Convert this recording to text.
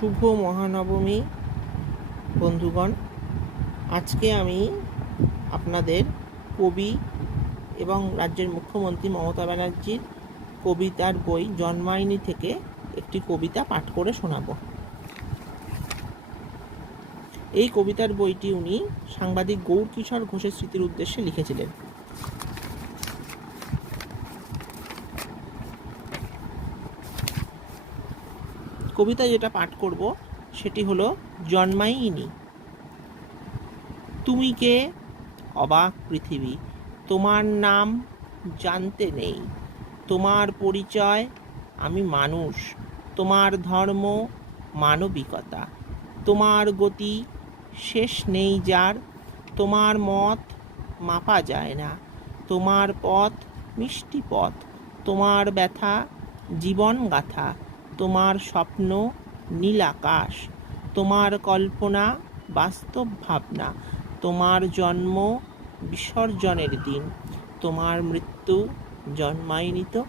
শুভ মহানবমী বন্ধুগণ। আজকে আমি আপনাদের কবি এবং রাজ্যের মুখ্যমন্ত্রী মমতা ব্যানার্জির কবিতার বই জন্মায়নি থেকে একটি কবিতা পাঠ করে শোনাব। এই কবিতার বইটি উনি সাংবাদিক গৌরকিশোর ঘোষের স্মৃতির উদ্দেশ্যে লিখেছিলেন। কবিতা যেটা পাঠ করব সেটি হলো জন্মায়নি। তুমি কে? অবাক পৃথিবী, তোমার নাম জানতে নেই। তোমার পরিচয় আমি মানুষ, তোমার ধর্ম মানবিকতা। তোমার গতি শেষ নেই যার, তোমার মত মাপা যায় না। তোমার পথ মিষ্টি পথ, তোমার ব্যথা জীবন গাথা। তোমার স্বপ্ন নীল আকাশ, তোমার কল্পনা বাস্তব ভাবনা। তোমার জন্ম বিসর্জনের দিন, তোমার মৃত্যু জন্মায়নি তো